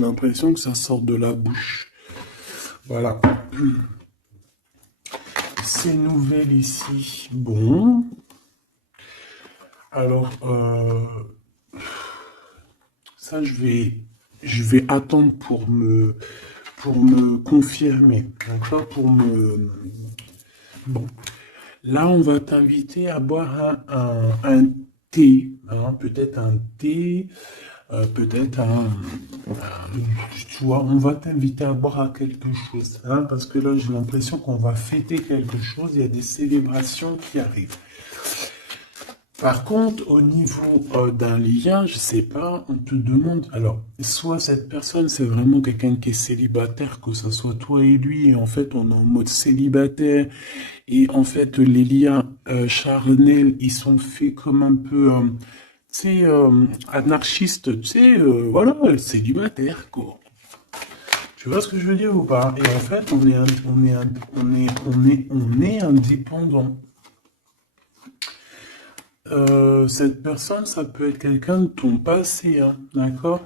l'impression que ça sort de la bouche. Voilà. Ces nouvelles ici. Bon. Alors, ça, je vais attendre pour me confirmer. D'accord? Bon. Là, on va t'inviter à boire un thé, hein, peut-être un thé, peut-être tu vois, on va t'inviter à boire à quelque chose, hein, parce que là, j'ai l'impression qu'on va fêter quelque chose, il y a des célébrations qui arrivent. Par contre, au niveau d'un lien, je sais pas, on te demande, alors, soit cette personne, c'est vraiment quelqu'un qui est célibataire, que ce soit toi et lui, et en fait, on est en mode célibataire, et en fait, les liens charnels, ils sont faits comme un peu, tu sais, anarchistes, tu sais, voilà, célibataire, quoi. Tu vois ce que je veux dire ou pas? Et en fait, on est indépendant. Cette personne, ça peut être quelqu'un de ton passé, hein, d'accord?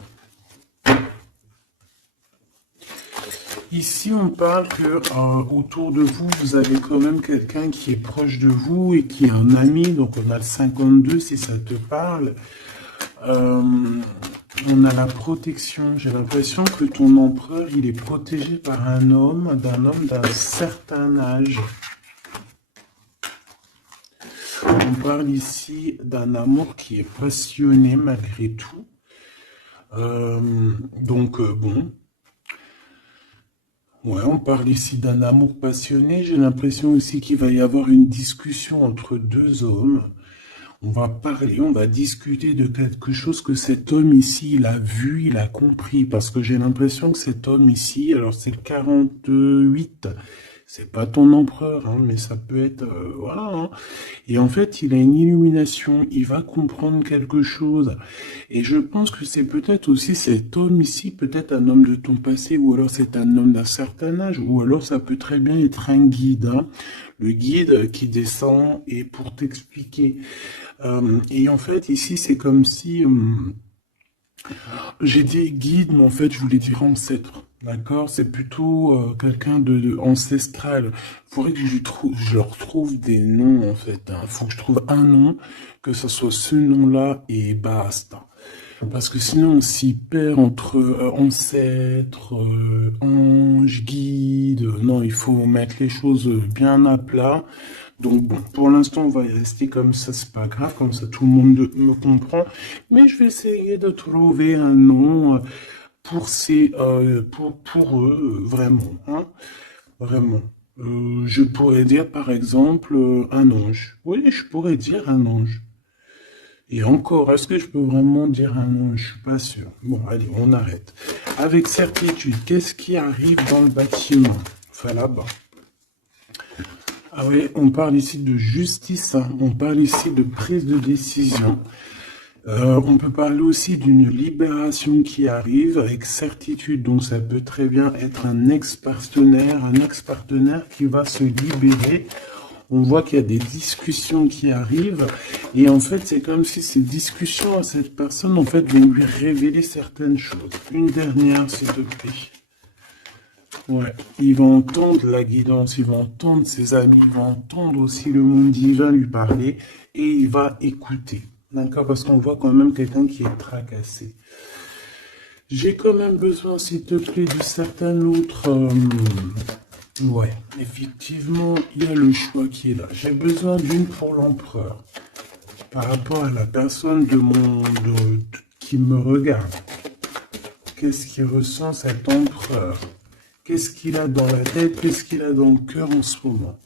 Ici, on parle que autour de vous, vous avez quand même quelqu'un qui est proche de vous et qui est un ami. Donc, on a le 52 si ça te parle. Euh, on a la protection. J'ai l'impression que ton empereur, il est protégé par un homme d'un certain âge. On parle ici d'un amour qui est passionné malgré tout. Bon. Ouais, on parle ici d'un amour passionné. J'ai l'impression aussi qu'il va y avoir une discussion entre deux hommes. On va parler, on va discuter de quelque chose que cet homme ici, il a vu, il a compris. Parce que j'ai l'impression que cet homme ici, alors c'est le 48, c'est pas ton empereur, hein, mais ça peut être, voilà, hein. Et en fait, il a une illumination, il va comprendre quelque chose. Et je pense que c'est peut-être aussi cet homme ici, peut-être un homme de ton passé, ou alors c'est un homme d'un certain âge, ou alors ça peut très bien être un guide, hein. Le guide qui descend et pour t'expliquer. Et en fait, ici, c'est comme si j'ai dit guide, mais en fait, je voulais dire ancêtre. D'accord? C'est plutôt quelqu'un de ancestral. Il faudrait que je leur trouve des noms, en fait, hein. Il faut que je trouve un nom, que ce soit ce nom-là et basta. Parce que sinon, on s'y perd entre ancêtre, ange, guide. Non, il faut mettre les choses bien à plat. Donc bon, pour l'instant, on va y rester comme ça, c'est pas grave, comme ça tout le monde me comprend. Mais je vais essayer de trouver un nom pour eux, vraiment, hein, vraiment. Je pourrais dire par exemple un ange. Oui, je pourrais dire un ange. Et encore, est-ce que je peux vraiment dire un ange? Je suis pas sûr. Bon, allez, on arrête. Avec certitude, qu'est-ce qui arrive dans le bâtiment? Enfin, là-bas. Ah oui, on parle ici de justice, hein. On parle ici de prise de décision. On peut parler aussi d'une libération qui arrive avec certitude. Donc ça peut très bien être un ex-partenaire qui va se libérer. On voit qu'il y a des discussions qui arrivent. Et en fait, c'est comme si ces discussions à cette personne, en fait, vont lui révéler certaines choses. Une dernière, s'il te plaît. Ouais, il va entendre la guidance, il va entendre ses amis, il va entendre aussi le monde divin lui parler et il va écouter. D'accord? Parce qu'on voit quand même quelqu'un qui est tracassé. J'ai quand même besoin, s'il te plaît, de certains autres... Ouais, effectivement, il y a le choix qui est là. J'ai besoin d'une pour l'empereur. Par rapport à la personne qui me regarde. Qu'est-ce qu'il ressent cet empereur? Qu'est-ce qu'il a dans la tête? Qu'est-ce qu'il a dans le cœur en ce moment?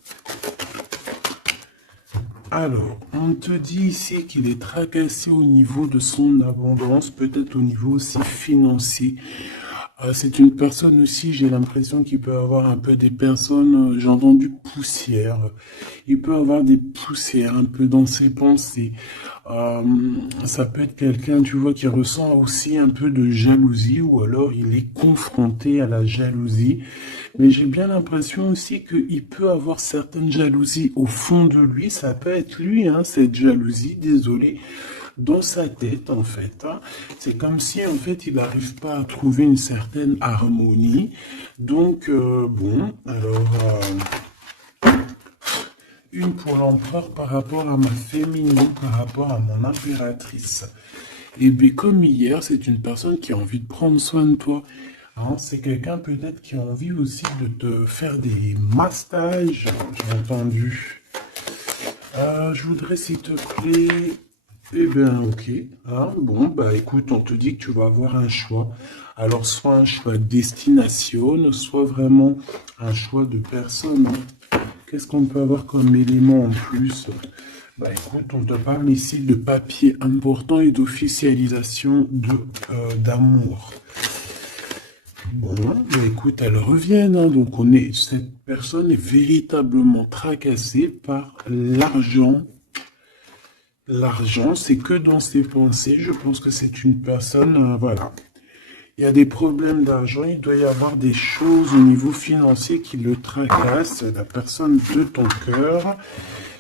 Alors, on te dit ici qu'il est tracassé au niveau de son abondance, peut-être au niveau aussi financier. C'est une personne aussi, j'ai l'impression qu'il peut avoir un peu des personnes, j'ai entendu poussière. Il peut avoir des poussières un peu dans ses pensées. Euh, Ça peut être quelqu'un, tu vois, qui ressent aussi un peu de jalousie ou alors il est confronté à la jalousie. Mais j'ai bien l'impression aussi qu'il peut avoir certaines jalousies au fond de lui. Ça peut être lui, hein, cette jalousie, désolé. dans sa tête, en fait. Hein. C'est comme si, en fait, il n'arrive pas à trouver une certaine harmonie. Donc, bon, alors, une pour l'empereur par rapport à ma féminine, par rapport à mon impératrice. Et bien, comme hier, c'est une personne qui a envie de prendre soin de toi. Hein, c'est quelqu'un peut-être qui a envie aussi de te faire des massages, j'ai entendu. Je voudrais, s'il te plaît... Eh bien, ok. Hein, bon, bah écoute, on te dit que tu vas avoir un choix. Alors, soit un choix de destination, soit vraiment un choix de personne. Hein. Qu'est-ce qu'on peut avoir comme élément en plus? Bah écoute, on te parle ici de papier important et d'officialisation d'amour. Bon, bah écoute, elles reviennent, hein, donc cette personne est véritablement tracassée par l'argent. L'argent, c'est que dans ses pensées. Je pense que c'est une personne, voilà. Il y a des problèmes d'argent, il doit y avoir des choses au niveau financier qui le tracassent. La personne de ton cœur.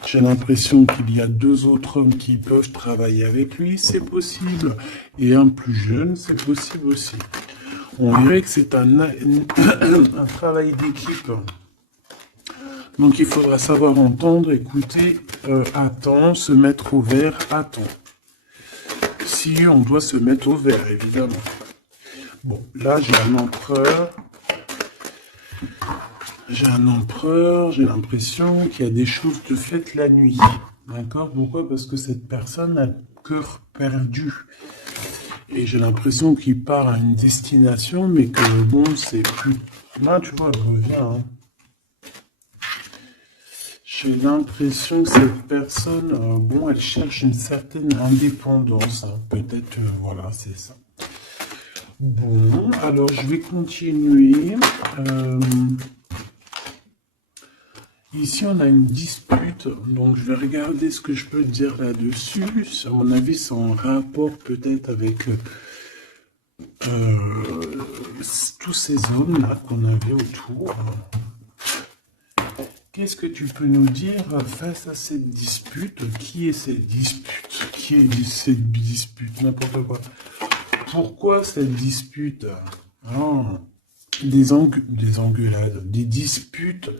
J'ai l'impression qu'il y a 2 autres hommes qui peuvent travailler avec lui, c'est possible. Et un plus jeune, c'est possible aussi. On dirait que c'est un travail d'équipe. Donc il faudra savoir entendre, écouter, attendre, se mettre au vert, attends. Si on doit se mettre au vert, évidemment. Bon, là j'ai un empereur. J'ai l'impression qu'il y a des choses de faites la nuit. D'accord? Pourquoi? Parce que cette personne a le cœur perdu. Et j'ai l'impression qu'il part à une destination, mais que bon, c'est plus... Là, tu vois, elle revient. Hein. J'ai l'impression que cette personne, bon, elle cherche une certaine indépendance. Hein. Peut-être, voilà, c'est ça. Bon, alors je vais continuer. Ici, on a une dispute, donc je vais regarder ce que je peux dire là-dessus. À mon avis, c'est en rapport peut-être avec tous ces hommes-là qu'on avait autour. Qu'est-ce que tu peux nous dire face à cette dispute? Qui est cette dispute? Qui est cette dispute? N'importe quoi. Pourquoi cette dispute? Des engueulades, des disputes.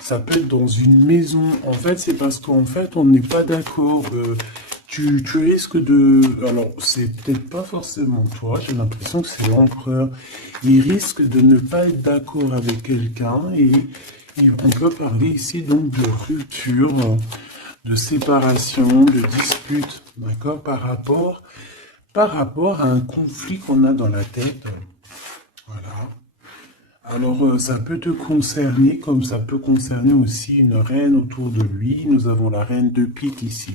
Ça peut être dans une maison. En fait, c'est parce qu'en fait, on n'est pas d'accord. Tu risques de... Alors, c'est peut-être pas forcément toi. J'ai l'impression que c'est l'empereur. Il risque de ne pas être d'accord avec quelqu'un. Et on peut parler ici donc de rupture, de séparation, de dispute. D'accord? Par rapport à un conflit qu'on a dans la tête. Voilà. Alors, ça peut te concerner, comme ça peut concerner aussi une reine autour de lui. Nous avons la reine de pique ici.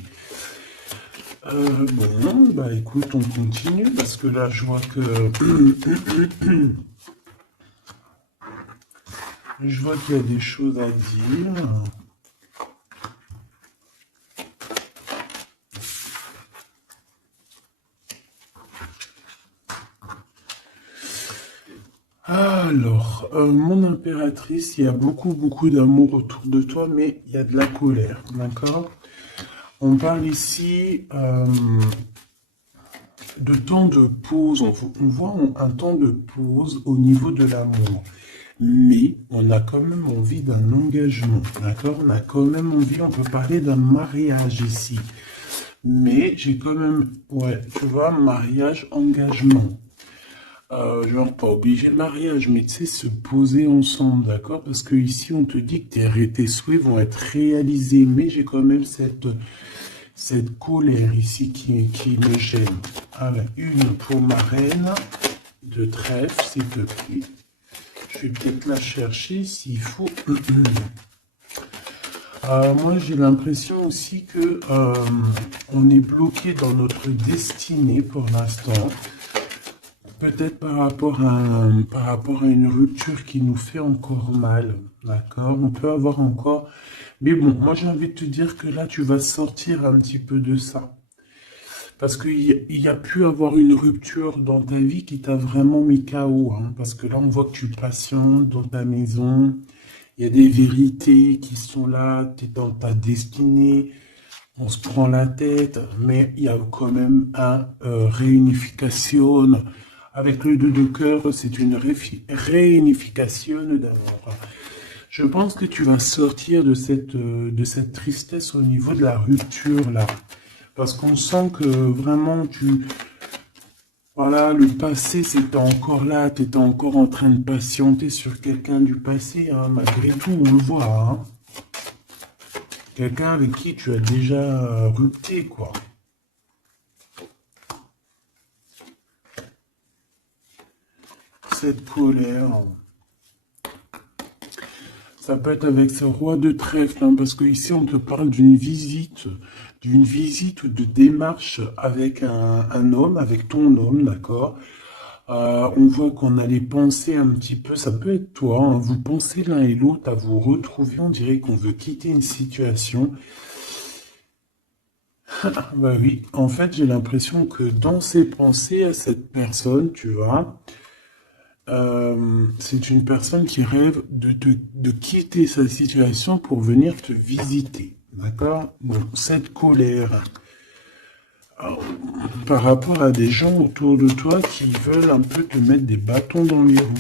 Bon, bah écoute, on continue, parce que là, je vois que... je vois qu'il y a des choses à dire. Alors, mon impératrice, il y a beaucoup d'amour autour de toi, mais il y a de la colère, d'accord? On parle ici de temps de pause, on voit un temps de pause au niveau de l'amour. Mais on a quand même envie d'un engagement, d'accord? On a quand même envie, on peut parler d'un mariage ici. Mais j'ai quand même, ouais, tu vois, mariage, engagement. Genre pas obligé de mariage, mais tu sais, se poser ensemble, d'accord? Parce que ici, on te dit que tes souhaits vont être réalisés, mais j'ai quand même cette colère ici qui me gêne. Alors, une pour ma reine de trèfle, s'il te plaît. Je vais peut-être la chercher s'il faut. Moi, j'ai l'impression aussi que on est bloqué dans notre destinée pour l'instant. Peut-être par rapport à une rupture qui nous fait encore mal, d'accord? On peut avoir encore... Mais bon, moi j'ai envie de te dire que là, tu vas sortir un petit peu de ça. Parce qu'il y a pu avoir une rupture dans ta vie qui t'a vraiment mis KO. Hein, parce que là, on voit que tu patientes dans ta maison. Il y a des vérités qui sont là, tu es dans ta destinée. on se prend la tête, mais il y a quand même un réunification. Avec le 2 de cœur, c'est une réunification d'amour. Je pense que tu vas sortir de cette tristesse au niveau de la rupture, là. Parce qu'on sent que vraiment, voilà, le passé, c'était encore là, tu étais encore en train de patienter sur quelqu'un du passé, hein, malgré tout, on le voit, hein. Quelqu'un avec qui tu as déjà rupté, quoi. Cette colère, ça peut être avec ce roi de trèfle, hein, parce que ici on te parle d'une visite ou de démarche avec un homme, avec ton homme, d'accord. On voit qu'on allait penser un petit peu, ça peut être toi, hein, vous pensez l'un et l'autre à vous retrouver, on dirait qu'on veut quitter une situation. Bah oui, en fait j'ai l'impression que dans ses pensées à cette personne, tu vois, c'est une personne qui rêve de quitter sa situation pour venir te visiter. D'accord? Bon, cette colère par rapport à des gens autour de toi qui veulent un peu te mettre des bâtons dans les roues.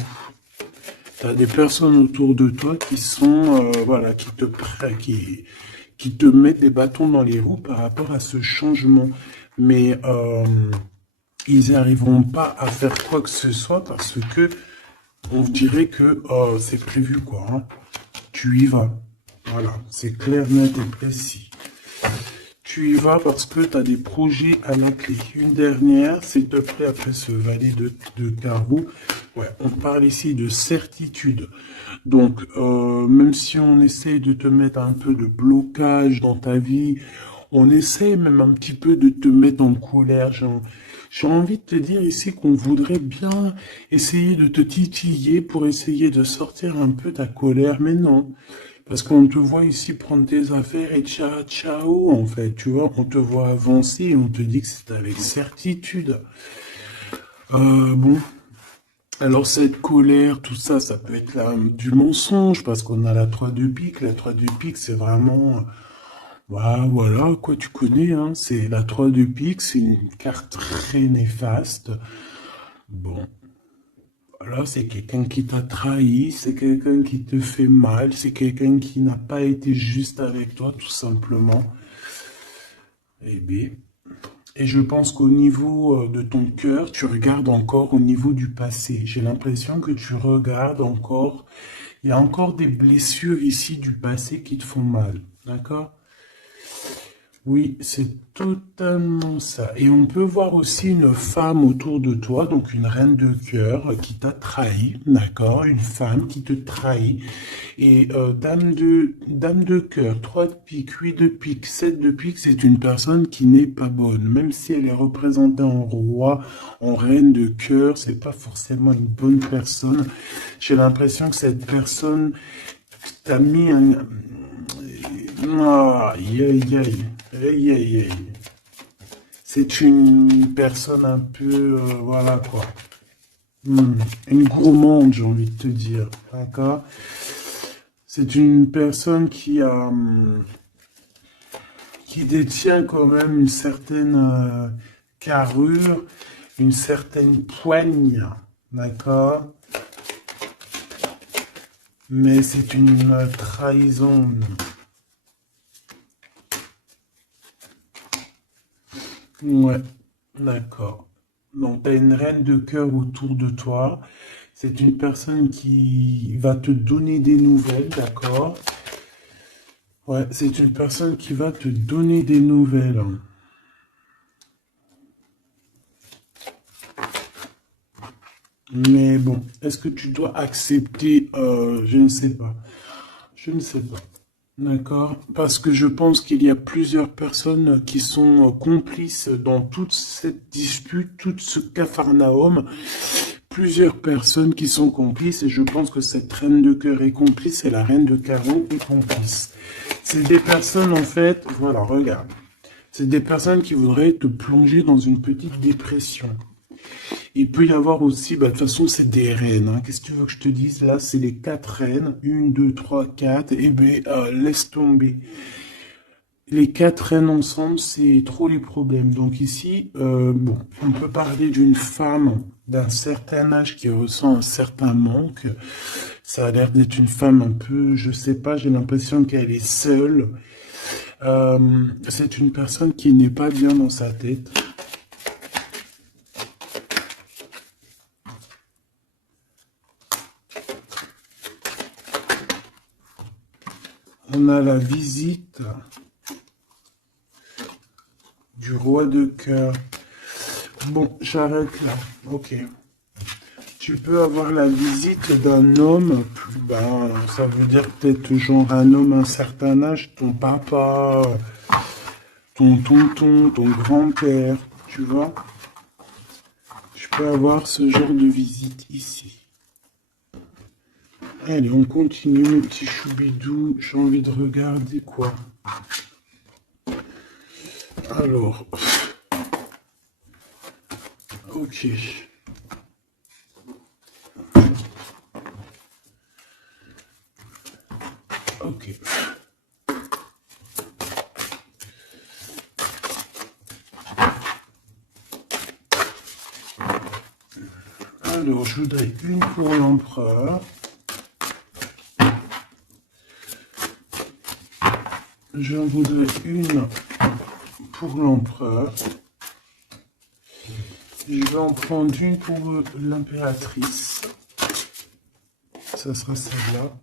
Tu as des personnes autour de toi qui sont, voilà, qui te mettent des bâtons dans les roues par rapport à ce changement. Mais ils n'arriveront pas à faire quoi que ce soit parce que on dirait que c'est prévu, quoi. Hein. Tu y vas. Voilà, c'est clair, net et précis. Tu y vas parce que tu as des projets à la clé. Une dernière, s'il te plaît, après ce valet de carreau. Ouais, on parle ici de certitude. Donc, même si on essaye de te mettre un peu de blocage dans ta vie, on essaye même un petit peu de te mettre en colère. J'ai envie de te dire ici qu'on voudrait bien essayer de te titiller pour essayer de sortir un peu ta colère, mais non. Parce qu'on te voit ici prendre tes affaires et ciao, ciao, en fait, tu vois, on te voit avancer et on te dit que c'est avec certitude. Bon, alors cette colère, tout ça, ça peut être du mensonge, parce qu'on a la 3 de pique. La 3 de pique, c'est vraiment... Bah, voilà, quoi, tu connais, hein, c'est la 3 de pique, c'est une carte très néfaste. Bon, voilà, c'est quelqu'un qui t'a trahi, c'est quelqu'un qui te fait mal, c'est quelqu'un qui n'a pas été juste avec toi, tout simplement. Eh bien, et je pense qu'au niveau de ton cœur, tu regardes encore au niveau du passé. J'ai l'impression que tu regardes encore, il y a encore des blessures ici du passé qui te font mal, d'accord? Oui, c'est totalement ça. Et on peut voir aussi une femme autour de toi, donc une reine de cœur qui t'a trahi, d'accord? Une femme qui te trahit. Et dame de cœur, 3 de pique, 8 de pique, 7 de pique, c'est une personne qui n'est pas bonne. Même si elle est représentée en roi, en reine de cœur, c'est pas forcément une bonne personne. J'ai l'impression que cette personne t'a mis un... Aïe, aïe, aïe. Aïe, aïe, aïe. C'est une personne un peu, voilà quoi, une gourmande, j'ai envie de te dire, d'accord? C'est une personne qui détient quand même une certaine carrure, une certaine poigne, d'accord? Mais c'est une trahison. Ouais, d'accord. Donc, tu as une reine de cœur autour de toi. C'est une personne qui va te donner des nouvelles, d'accord? Ouais, c'est une personne qui va te donner des nouvelles. Mais bon, est-ce que tu dois accepter? Je ne sais pas. Je ne sais pas. D'accord? Parce que je pense qu'il y a plusieurs personnes qui sont complices dans toute cette dispute, tout ce capharnaüm. Plusieurs personnes qui sont complices et je pense que cette reine de cœur est complice et la reine de carreau est complice. C'est des personnes en fait, voilà, regarde. C'est des personnes qui voudraient te plonger dans une petite dépression. Il peut y avoir aussi, bah, de toute façon, c'est des reines. Hein. Qu'est-ce que tu veux que je te dise? Là, c'est les 4 reines. 1, 2, 3, 4. Eh bien, laisse tomber. les quatre reines ensemble, c'est trop les problèmes. Donc ici, bon, on peut parler d'une femme d'un certain âge qui ressent un certain manque. Ça a l'air d'être une femme un peu, je sais pas, j'ai l'impression qu'elle est seule. C'est une personne qui n'est pas bien dans sa tête. On a la visite du roi de cœur. Bon, j'arrête là. Ok. Tu peux avoir la visite d'un homme, ben, ça veut dire peut-être genre un homme à un certain âge, ton papa, ton tonton, ton grand-père, tu vois. Tu peux avoir ce genre de visite ici. Allez, on continue, mon petit choubidou. J'ai envie de regarder quoi. Alors, ok. Ok. Alors, je voudrais une pour l'empereur. Je voudrais une pour l'empereur. Je vais en prendre une pour l'impératrice. Ça sera celle-là.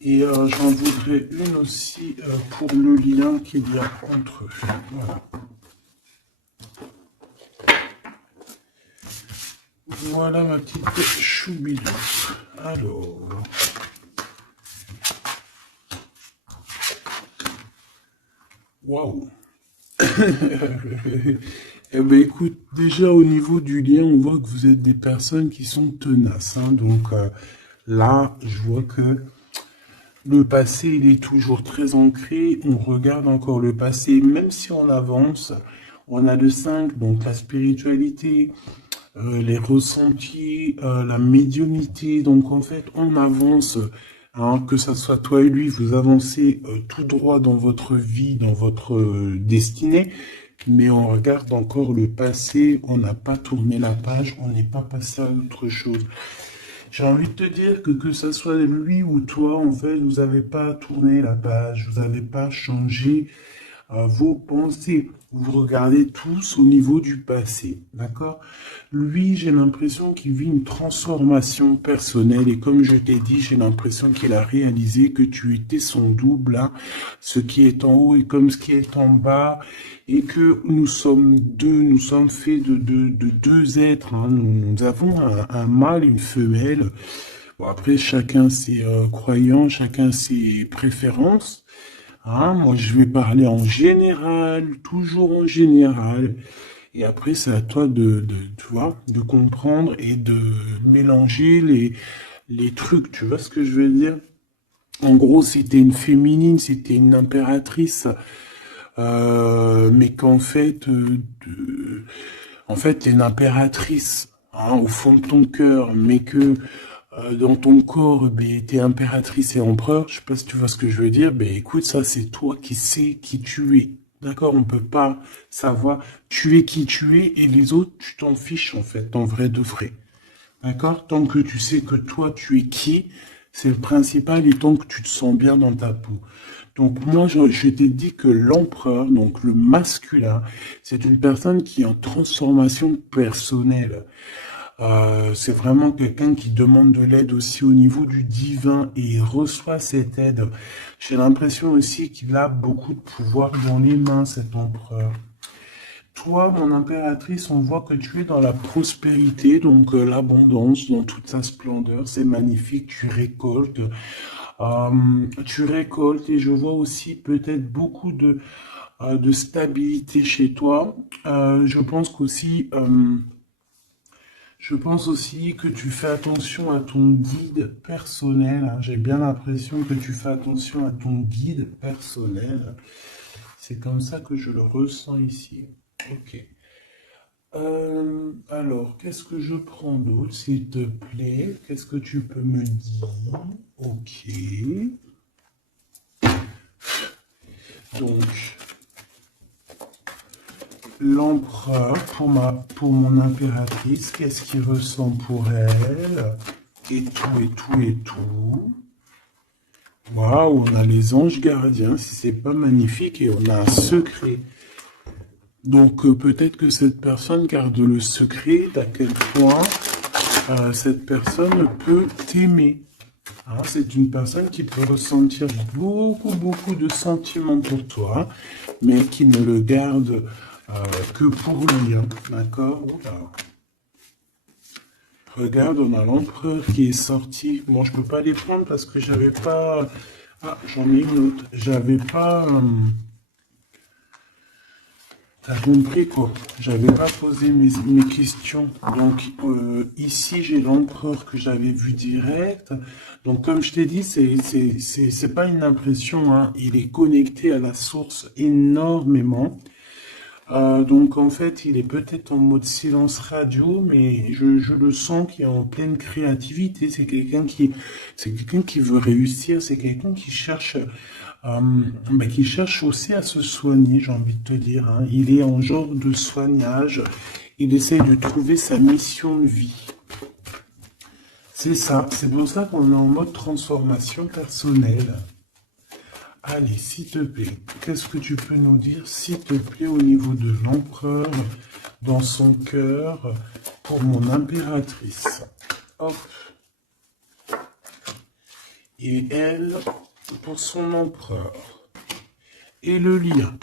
Et j'en voudrais une aussi pour le lien qu'il y a entre eux. Voilà. Voilà ma petite choubidou. Alors. Waouh. Eh ben écoute, déjà au niveau du lien, on voit que vous êtes des personnes qui sont tenaces. Hein. Donc là, je vois que le passé, il est toujours très ancré. On regarde encore le passé, même si on avance. On a le 5, donc la spiritualité, les ressentis, la médiumnité. Donc en fait, on avance, hein, que ça soit toi et lui, vous avancez tout droit dans votre vie, dans votre destinée. Mais on regarde encore le passé, on n'a pas tourné la page, on n'est pas passé à autre chose. J'ai envie de te dire que ça soit lui ou toi, en fait, vous n'avez pas tourné la page, vous n'avez pas changé vos pensées. Vous regardez tous au niveau du passé, d'accord? Lui, j'ai l'impression qu'il vit une transformation personnelle et comme je t'ai dit, j'ai l'impression qu'il a réalisé que tu étais son double, hein, ce qui est en haut et comme ce qui est en bas et que nous sommes deux, nous sommes faits de deux êtres, hein. Nous avons un mâle et une femelle. Bon, après, chacun ses croyances, chacun ses préférences. Hein, moi, je vais parler en général, toujours en général. Et après, c'est à toi tu vois, de comprendre et de mélanger les trucs. Tu vois ce que je veux dire? En gros, c'était une féminine, c'était une impératrice, mais qu'en fait, en fait, t'es une impératrice, hein, au fond de ton cœur, mais que dans ton corps, ben, t'es impératrice et empereur, je sais pas si tu vois ce que je veux dire, ben écoute, ça c'est toi qui sais qui tu es. D'accord? On peut pas savoir tu es qui tu es et les autres, tu t'en fiches en fait, en vrai de vrai. D'accord? Tant que tu sais que toi tu es qui, c'est le principal et tant que tu te sens bien dans ta peau. Donc moi, je t'ai dit que l'empereur, donc le masculin, c'est une personne qui est en transformation personnelle. C'est vraiment quelqu'un qui demande de l'aide aussi au niveau du divin et il reçoit cette aide. J'ai l'impression aussi qu'il a beaucoup de pouvoir dans les mains, cet empereur. Toi, mon impératrice, on voit que tu es dans la prospérité, donc l'abondance dans toute sa splendeur. C'est magnifique, tu récoltes et je vois aussi peut-être beaucoup de stabilité chez toi. Je pense aussi que tu fais attention à ton guide personnel, hein. J'ai bien l'impression que tu fais attention à ton guide personnel. C'est comme ça que je le ressens ici. Ok. Alors, qu'est-ce que je prends d'autre, s'il te plaît? Qu'est-ce que tu peux me dire? Ok. Donc, l'empereur, pour mon impératrice, qu'est-ce qu'il ressent pour elle? Et tout, et tout, et tout. Waouh, on a les anges gardiens, si c'est pas magnifique, et on a un secret. Donc, peut-être que cette personne garde le secret d'à quel point cette personne peut t'aimer. Hein, c'est une personne qui peut ressentir beaucoup, beaucoup de sentiments pour toi, mais qui ne le garde que pour lui. Hein, d'accord? Oula. Regarde, on a l'empereur qui est sorti. Bon, je peux pas les prendre parce que j'avais pas... Ah, j'en ai une autre. J'avais pas... T'as compris quoi? J'avais pas posé mes questions. Donc ici j'ai l'empereur que j'avais vu direct. Donc comme je t'ai dit, c'est pas une impression, hein. Il est connecté à la source énormément. Donc en fait, il est peut-être en mode silence radio, mais je le sens qu'il est en pleine créativité. C'est quelqu'un qui veut réussir. C'est quelqu'un qui cherche qui cherche aussi à se soigner, j'ai envie de te dire. Hein. Il est en genre de soignage. Il essaye de trouver sa mission de vie. C'est ça. C'est pour ça qu'on est en mode transformation personnelle. Allez, s'il te plaît, qu'est-ce que tu peux nous dire, s'il te plaît, au niveau de l'empereur, dans son cœur, pour mon impératrice? Hop. Et elle, pour son empereur. Et le lien.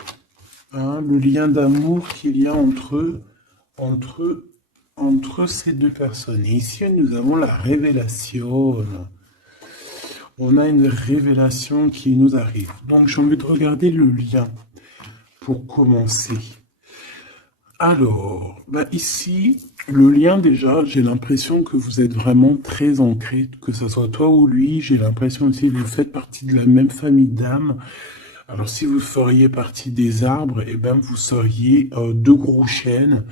Hein, le lien d'amour qu'il y a entre ces deux personnes. Et ici, nous avons la révélation. On a une révélation qui nous arrive. Donc, j'ai envie de regarder le lien pour commencer. Alors, ici, le lien déjà, j'ai l'impression que vous êtes vraiment très ancrés, que ce soit toi ou lui. J'ai l'impression aussi que vous faites partie de la même famille d'âmes. Alors, si vous feriez partie des arbres, eh ben, vous seriez deux gros chênes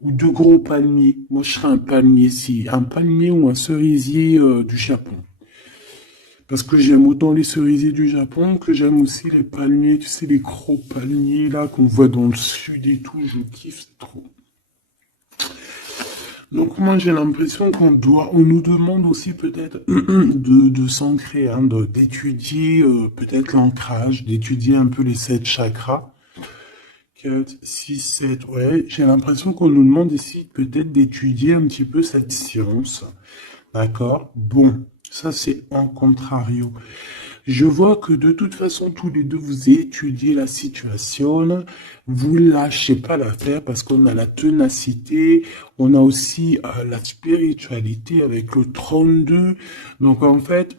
ou deux gros palmiers. Moi, je serais un palmier ici, un palmier ou un cerisier du Japon. Parce que j'aime autant les cerisiers du Japon que j'aime aussi les palmiers, tu sais, les gros palmiers là qu'on voit dans le sud et tout, je kiffe trop. Donc moi j'ai l'impression on nous demande aussi peut-être de s'ancrer, hein, d'étudier peut-être l'ancrage, d'étudier un peu les 7 chakras. 4, 6, 7, ouais, j'ai l'impression qu'on nous demande ici peut-être d'étudier un petit peu cette science. D'accord? Bon, ça c'est en contrario. Je vois que de toute façon, tous les deux, vous étudiez la situation, vous lâchez pas l'affaire parce qu'on a la ténacité, on a aussi la spiritualité avec le 32. Donc en fait,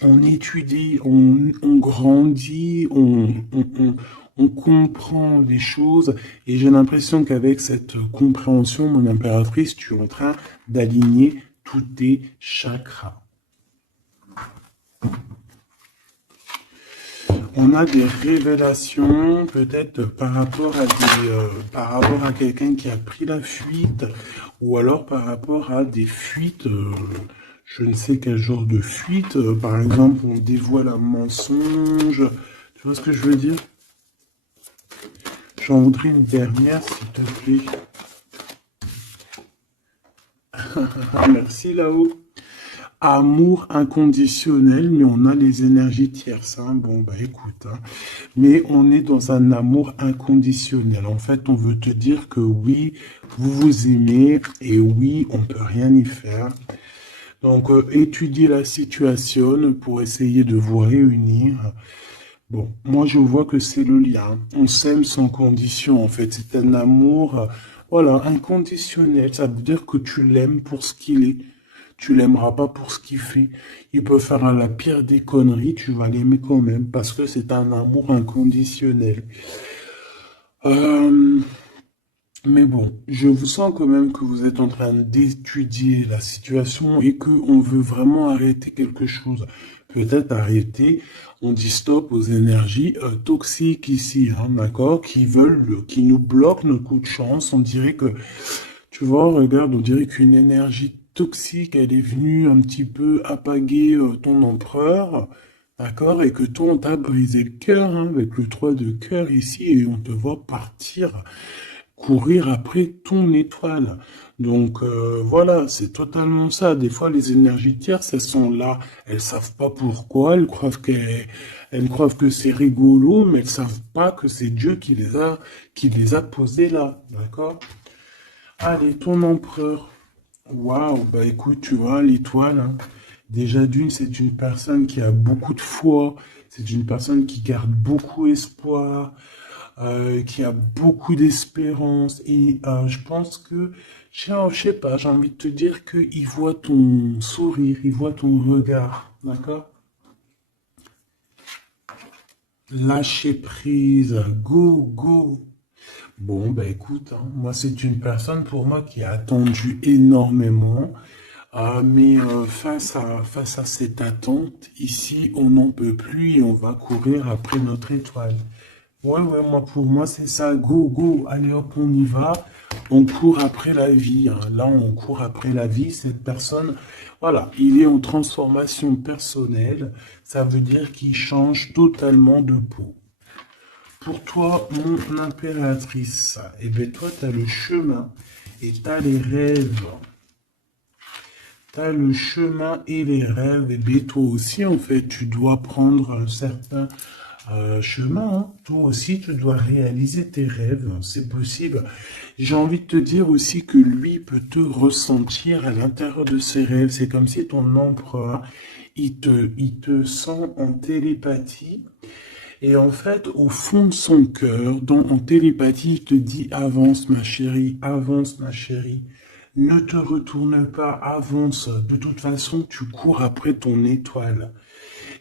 on étudie, on grandit, on comprend les choses et j'ai l'impression qu'avec cette compréhension, mon impératrice, tu es en train d'aligner tous tes chakras. On a des révélations, peut-être par rapport à quelqu'un qui a pris la fuite, ou alors par rapport à des fuites, je ne sais quel genre de fuite. Par exemple, on dévoile un mensonge. Tu vois ce que je veux dire? J'en voudrais une dernière, s'il te plaît. Merci là-haut. Amour inconditionnel, mais on a les énergies tierces. Hein. Bon, écoute. Hein. Mais on est dans un amour inconditionnel. En fait, on veut te dire que oui, vous vous aimez et oui, on peut rien y faire. Donc, étudiez la situation pour essayer de vous réunir. Bon, moi, je vois que c'est le lien. On s'aime sans condition, en fait. C'est un amour, voilà, inconditionnel. Ça veut dire que tu l'aimes pour ce qu'il est. Tu l'aimeras pas pour ce qu'il fait. Il peut faire la pire des conneries, tu vas l'aimer quand même, parce que c'est un amour inconditionnel. Mais bon, je vous sens quand même que vous êtes en train d'étudier la situation et qu'on veut vraiment arrêter quelque chose. Peut-être arrêter, on dit stop aux énergies toxiques ici, hein, d'accord, qui nous bloquent notre coup de chance. On dirait que, tu vois, regarde, on dirait qu'une énergie toxique, elle est venue un petit peu apaguer ton empereur. D'accord? Et que toi, on t'a brisé le cœur, hein, avec le 3 de cœur ici, et on te voit partir, courir après ton étoile. Donc voilà, c'est totalement ça. Des fois, les énergies tierces, elles sont là, elles savent pas pourquoi, elles croient que c'est rigolo, mais elles savent pas que c'est Dieu qui les a posées là. D'accord? Allez, ton empereur. Waouh, bah écoute, tu vois, l'étoile, hein, déjà d'une, c'est une personne qui a beaucoup de foi, c'est une personne qui garde beaucoup espoir, qui a beaucoup d'espérance, et je pense que, je sais pas, j'ai envie de te dire qu'il voit ton sourire, il voit ton regard, d'accord? Lâcher prise, go, go. Bon, bah écoute, hein, moi c'est une personne pour moi qui a attendu énormément. Mais face à cette attente, ici, on n'en peut plus et on va courir après notre étoile. Ouais, ouais, moi, pour moi, c'est ça. Go, go, allez hop, on y va. On court après la vie, hein. Là, on court après la vie. Cette personne, voilà, il est en transformation personnelle. Ça veut dire qu'il change totalement de peau. Pour toi, mon impératrice, eh bien, toi, tu as le chemin et tu as les rêves. T'as le chemin et les rêves, et bien toi aussi, en fait, tu dois prendre un certain chemin, hein. Toi aussi, tu dois réaliser tes rêves, c'est possible. J'ai envie de te dire aussi que lui peut te ressentir à l'intérieur de ses rêves. C'est comme si ton empereur, il te sent en télépathie. Et en fait, au fond de son cœur, en télépathie, il te dit avance ma chérie, ne te retourne pas, avance. De toute façon, tu cours après ton étoile.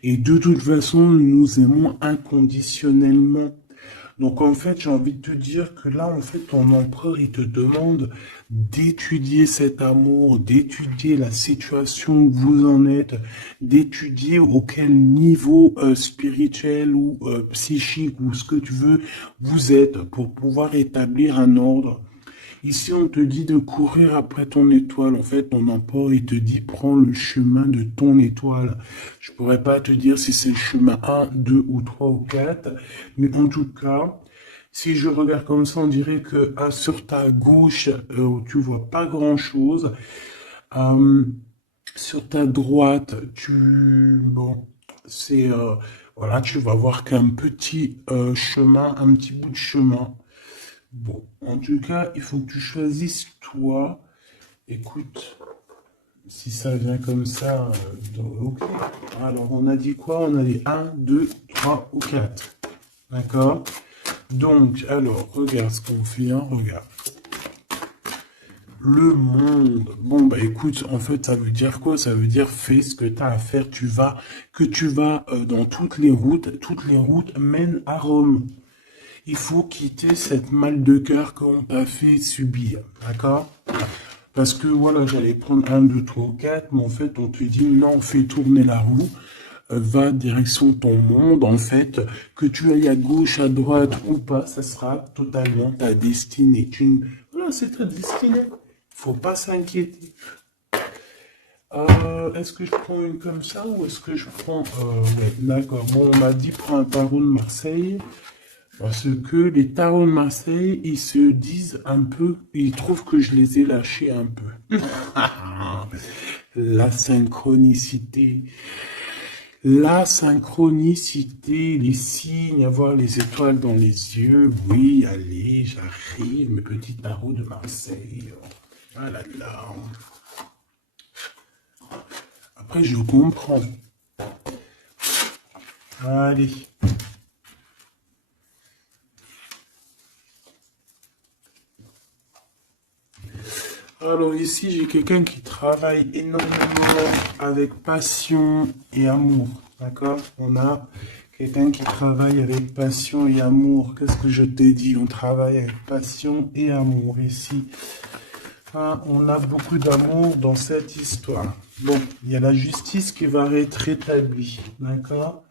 Et de toute façon, nous nous aimons inconditionnellement. Donc en fait, j'ai envie de te dire que là, en fait, ton empereur, il te demande d'étudier cet amour, d'étudier la situation où vous en êtes, d'étudier auquel niveau spirituel ou psychique ou ce que tu veux vous êtes pour pouvoir établir un ordre. Ici, on te dit de courir après ton étoile. En fait, ton empereur, il te dit, prends le chemin de ton étoile. Je pourrais pas te dire si c'est le chemin un, 2 ou 3 ou 4, mais en tout cas, si je regarde comme ça, on dirait que sur ta gauche, tu vois pas grand-chose. Euh, Sur ta droite, bon, c'est, voilà, tu vas voir qu'un petit chemin, un petit bout de chemin. Bon, en tout cas, il faut que tu choisisses toi. Écoute, si ça vient comme ça, ok. Alors, on a dit quoi? On a dit un, 2, 3 ou 4. D'accord? Donc, alors, regarde ce qu'on fait, hein, regarde. Le monde. Bon, bah écoute, en fait, ça veut dire quoi? Ça veut dire fais ce que tu as à faire. Tu vas dans toutes les routes mènent à Rome. Il faut quitter cette mal de cœur qu'on t'a fait subir, d'accord? Parce que voilà, j'allais prendre un, deux, trois, quatre, mais en fait, on te dit non, fais tourner la roue, va direction ton monde, en fait, que tu ailles à gauche, à droite ou pas, ça sera totalement ta destinée. Voilà, c'est ta destinée. Faut pas s'inquiéter. Est-ce que je prends une comme ça ou est-ce que je prends... ouais, d'accord. Bon, on m'a dit prends un tarot de Marseille. Parce que les tarots de Marseille, ils se disent un peu, ils trouvent que je les ai lâchés un peu. La synchronicité. La synchronicité, les signes, avoir les étoiles dans les yeux. Oui, allez, j'arrive, mes petits tarots de Marseille. Ah là là. Après, je comprends. Allez. Alors ici, j'ai quelqu'un qui travaille énormément avec passion et amour. D'accord? On a quelqu'un qui travaille avec passion et amour. Qu'est-ce que je t'ai dit? On travaille avec passion et amour ici. Hein, on a beaucoup d'amour dans cette histoire. Bon, il y a la justice qui va être rétablie. D'accord?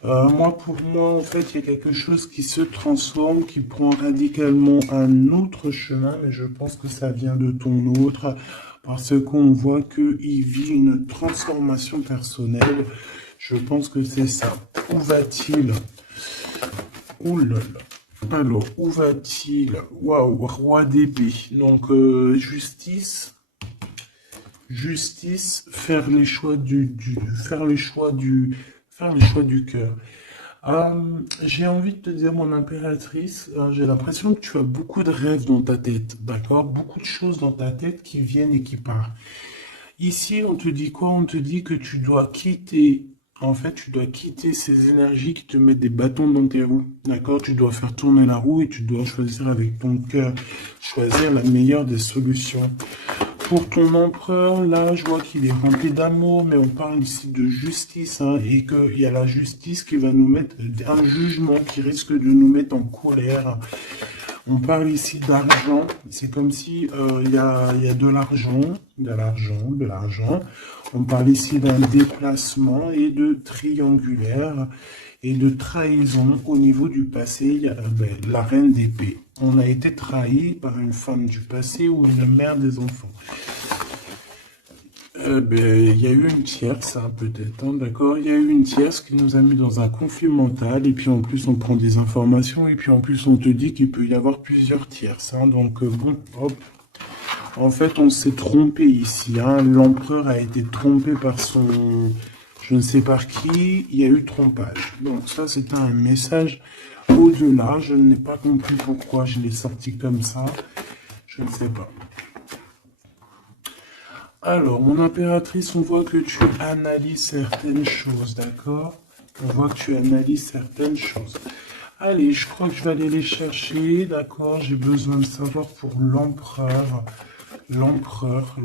Pour moi, en fait, il y a quelque chose qui se transforme, qui prend radicalement un autre chemin, mais je pense que ça vient de ton autre, parce qu'on voit qu'il vit une transformation personnelle. Je pense que c'est ça. Où va-t-il? Ouh là là. Alors, où va-t-il? Waouh, roi d'épée. Donc, justice. Justice, faire les choix faire les choix faire les choix du cœur. J'ai envie de te dire, mon impératrice, j'ai l'impression que tu as beaucoup de rêves dans ta tête, d'accord? Beaucoup de choses dans ta tête qui viennent et qui partent. Ici, on te dit quoi? On te dit que tu dois quitter, en fait, tu dois quitter ces énergies qui te mettent des bâtons dans tes roues, d'accord? Tu dois faire tourner la roue et tu dois choisir avec ton cœur, choisir la meilleure des solutions. Pour ton empereur, là, je vois qu'il est rempli d'amour, mais on parle ici de justice, hein, et qu'il y a la justice qui va nous mettre un jugement qui risque de nous mettre en colère. On parle ici d'argent. C'est comme si il y a de l'argent, de l'argent, de l'argent. On parle ici d'un déplacement et de triangulaire et de trahison au niveau du passé. Il y a, la reine d'épée. On a été trahi par une femme du passé ou une mère des enfants. Il y a eu une tierce, hein, peut-être, hein, d'accord? Il y a eu une tierce qui nous a mis dans un conflit mental, et puis en plus on prend des informations, et puis en plus on te dit qu'il peut y avoir plusieurs tierces, hein, donc bon, hop. En fait, on s'est trompé ici, hein. L'empereur a été trompé par son... Je ne sais par qui, il y a eu trompage. Donc ça, c'était un message au-delà. Je n'ai pas compris pourquoi je l'ai sorti comme ça. Je ne sais pas. Alors, mon impératrice, on voit que tu analyses certaines choses, d'accord? On voit que tu analyses certaines choses. Allez, je crois que je vais aller les chercher, d'accord? J'ai besoin de savoir pour l'empereur. L'empereur.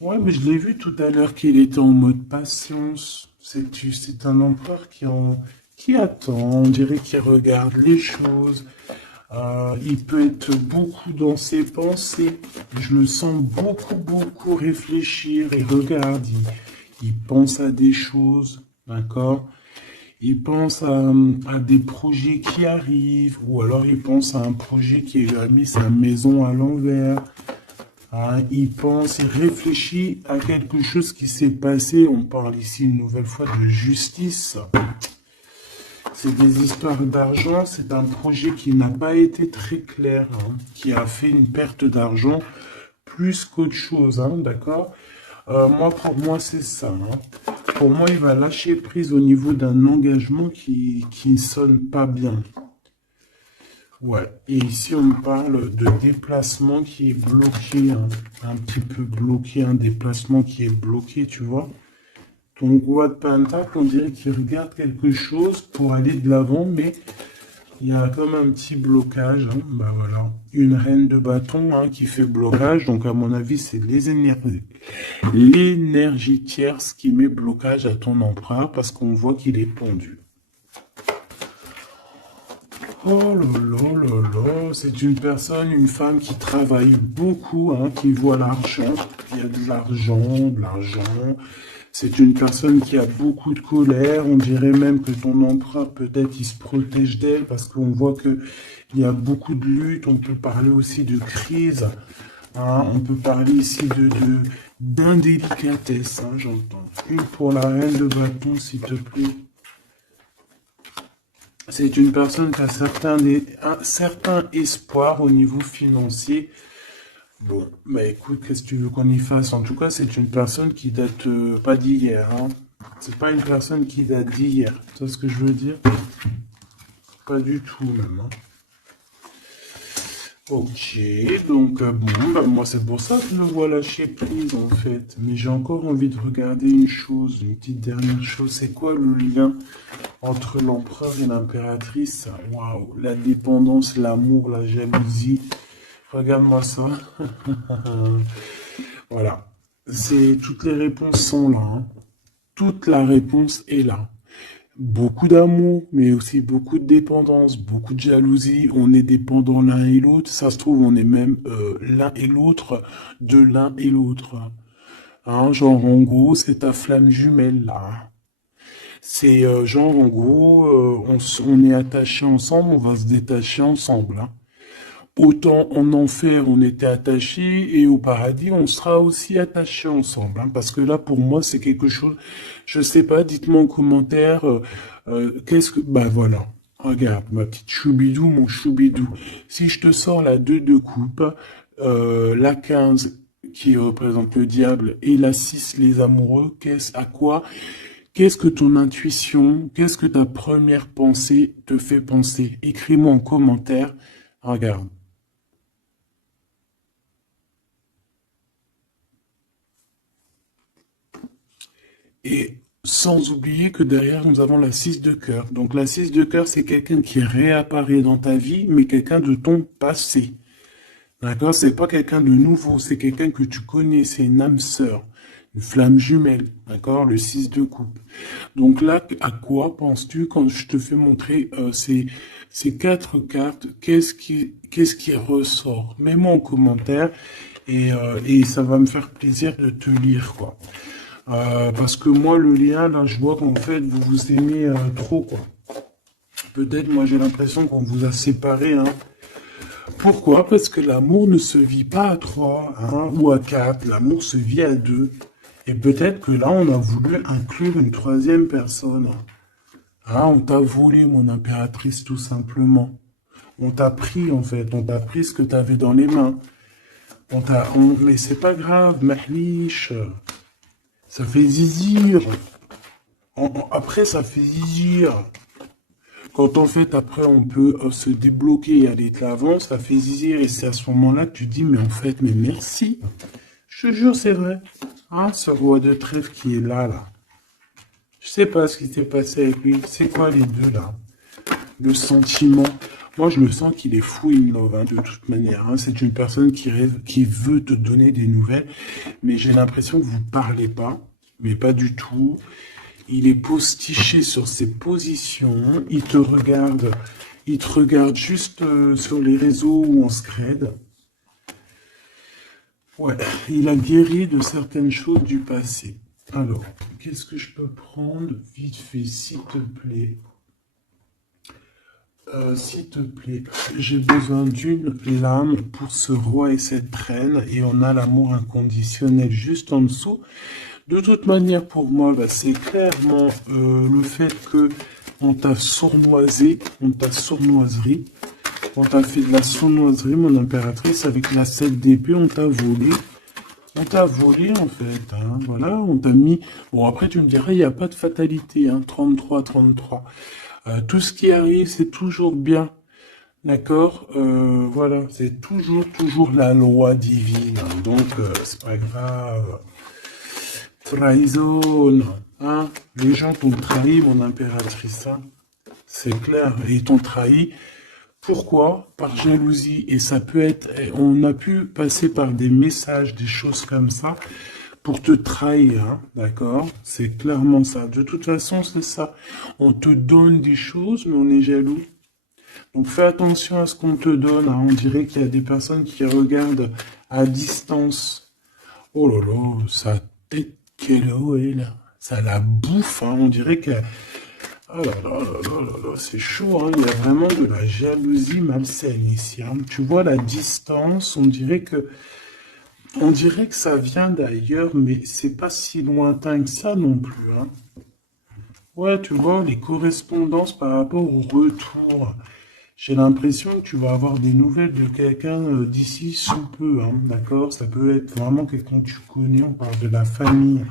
Ouais, mais je l'ai vu tout à l'heure qu'il était en mode patience. C'est un empereur qui attend, on dirait qu'il regarde les choses. Il peut être beaucoup dans ses pensées. Je le sens beaucoup réfléchir et regarde. Il pense à des choses, d'accord? Il pense à des projets qui arrivent, ou alors il pense à un projet qui lui a mis sa maison à l'envers. Il pense, il réfléchit à quelque chose qui s'est passé. On parle ici une nouvelle fois de justice. C'est des histoires d'argent, c'est un projet qui n'a pas été très clair, hein, qui a fait une perte d'argent plus qu'autre chose, hein, d'accord? Pour moi, c'est ça. Hein. Pour moi, il va lâcher prise au niveau d'un engagement qui ne sonne pas bien. Ouais, et ici, on parle de déplacement qui est bloqué, hein, un petit peu bloqué, un déplacement qui est bloqué, tu vois? Ton roi de pentacle, on dirait qu'il regarde quelque chose pour aller de l'avant, mais il y a comme un petit blocage. Hein. Bah voilà, une reine de bâton, hein, qui fait blocage. Donc à mon avis, c'est l'énergie tierce qui met blocage à ton empereur parce qu'on voit qu'il est pendu. Oh là, c'est une personne, une femme qui travaille beaucoup, hein, qui voit l'argent. Il y a de l'argent. C'est une personne qui a beaucoup de colère. On dirait même que ton empereur, peut-être, il se protège d'elle parce qu'on voit que il y a beaucoup de luttes. On peut parler aussi de crise. Hein, on peut parler ici d'indélicatesse, hein, j'entends. Une pour la reine de bâton, s'il te plaît. C'est une personne qui a un certain espoir au niveau financier. Bon, bah écoute, qu'est-ce que tu veux qu'on y fasse? En tout cas, c'est une personne qui date pas d'hier. Hein. C'est pas une personne qui date d'hier. Tu vois ce que je veux dire? Pas du tout même. Hein. Ok, donc bon, bah, moi c'est pour ça que je le vois lâcher prise en fait. Mais j'ai encore envie de regarder une chose, une petite dernière chose. C'est quoi le lien entre l'empereur et l'impératrice? Waouh, la dépendance, l'amour, la jalousie. Regarde-moi ça. Voilà. Toutes les réponses sont là. Hein. Toute la réponse est là. Beaucoup d'amour, mais aussi beaucoup de dépendance, beaucoup de jalousie. On est dépendants l'un et l'autre. Ça se trouve, on est même l'un et l'autre de l'un et l'autre. Hein, genre, en gros, c'est ta flamme jumelle, là. C'est genre, en gros, on est attachés ensemble, on va se détacher ensemble. Hein. autant en enfer on était attachés et au paradis on sera aussi attachés ensemble. Hein, parce que là pour moi c'est quelque chose, je sais pas, dites-moi en commentaire, qu'est-ce que... Bah voilà, regarde ma petite choubidou, mon choubidou. Si je te sors la 2 de coupe, la 15 qui représente le diable et la 6 les amoureux, qu'est-ce que ton intuition, qu'est-ce que ta première pensée te fait penser? Écris-moi en commentaire. Regarde. Et sans oublier que derrière, nous avons la 6 de cœur. Donc la 6 de cœur, c'est quelqu'un qui réapparaît dans ta vie, mais quelqu'un de ton passé. D'accord? C'est pas quelqu'un de nouveau, c'est quelqu'un que tu connais, c'est une âme sœur, une flamme jumelle. D'accord? Le 6 de coupe. Donc là, à quoi penses-tu quand je te fais montrer ces 4 cartes? Qu'est-ce qui ressort? Mets-moi en commentaire et ça va me faire plaisir de te lire, quoi. Parce que moi, le lien, là, je vois qu'en fait, vous vous aimez trop, quoi. Peut-être, moi, j'ai l'impression qu'on vous a séparés, hein. Pourquoi? Parce que l'amour ne se vit pas à 3, hein, ou à 4. L'amour se vit à 2. Et peut-être que là, on a voulu inclure une troisième personne. Hein, on t'a volé, mon impératrice, tout simplement. On t'a pris, en fait. On t'a pris ce que tu avais dans les mains. Mais c'est pas grave, mahlish. Ça fait zizir. Après, ça fait zizir. Quand en fait, après, on peut se débloquer et aller de l'avant, ça fait zizir. Et c'est à ce moment-là que tu dis, mais en fait, mais merci. Je te jure, c'est vrai. Hein, ce roi de trèfle qui est là, là. Je sais pas ce qui s'est passé avec lui. C'est quoi les deux, là? Le sentiment. Moi, je le sens qu'il est fou in love, hein, de toute manière. Hein. C'est une personne qui rêve, qui veut te donner des nouvelles. Mais j'ai l'impression que vous parlez pas. Mais pas du tout. Il est postiché sur ses positions. Il te regarde juste sur les réseaux où on se crède. Ouais, il a guéri de certaines choses du passé. Alors, qu'est-ce que je peux prendre vite fait, s'il te plaît? S'il te plaît, j'ai besoin d'une lame pour ce roi et cette reine, et on a l'amour inconditionnel juste en dessous. De toute manière, pour moi, bah, c'est clairement le fait que on t'a sournoisé, on t'a sournoiserie, on t'a fait de la sournoiserie, mon impératrice, avec la 7 d'épée, on t'a volé. On t'a volé, en fait, hein, voilà, on t'a mis... Bon, après, tu me dirais, il n'y a pas de fatalité, hein, 33, 33. Tout ce qui arrive, c'est toujours bien, d'accord? Voilà, c'est toujours la loi divine, hein, donc c'est pas grave. Trahison, hein? Les gens t'ont trahi, mon impératrice, hein? C'est clair, et ils t'ont trahi. Pourquoi? Par jalousie. Et ça peut être, on a pu passer par des messages, des choses comme ça, pour te trahir, hein, d'accord? C'est clairement ça. De toute façon, c'est ça. On te donne des choses, mais on est jaloux. Donc fais attention à ce qu'on te donne. Hein. On dirait qu'il y a des personnes qui regardent à distance. Oh là là, sa tête qu'elle est là. Ça la bouffe, hein. On dirait que... Oh là là là là là là, c'est chaud, hein. Il y a vraiment de la jalousie malsaine ici. Hein. Tu vois la distance, on dirait que ça vient d'ailleurs, mais c'est pas si lointain que ça non plus. Hein. Ouais, tu vois, les correspondances par rapport au retour. J'ai l'impression que tu vas avoir des nouvelles de quelqu'un d'ici sous peu, hein, d'accord? Ça peut être vraiment quelqu'un que tu connais, on parle de la famille.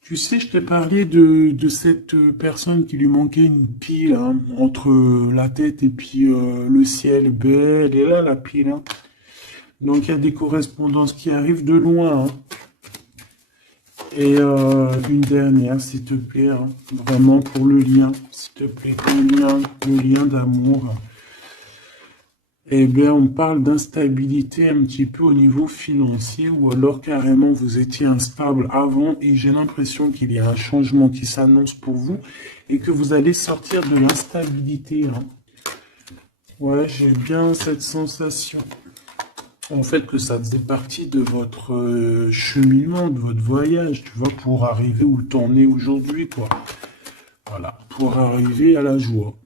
Tu sais, je t'ai parlé de cette personne qui lui manquait une pile, hein, entre la tête et puis le ciel. Ben, elle est là, la pile. Hein. Donc, il y a des correspondances qui arrivent de loin. Hein. Et une dernière, s'il te plaît, hein, vraiment pour le lien, s'il te plaît, le lien d'amour. Eh bien, on parle d'instabilité un petit peu au niveau financier, ou alors carrément vous étiez instable avant, et j'ai l'impression qu'il y a un changement qui s'annonce pour vous, et que vous allez sortir de l'instabilité. Hein. Ouais, j'ai bien cette sensation. En fait, que ça faisait partie de votre cheminement, de votre voyage, tu vois, pour arriver où t'en es aujourd'hui, quoi. Voilà, pour arriver à la joie.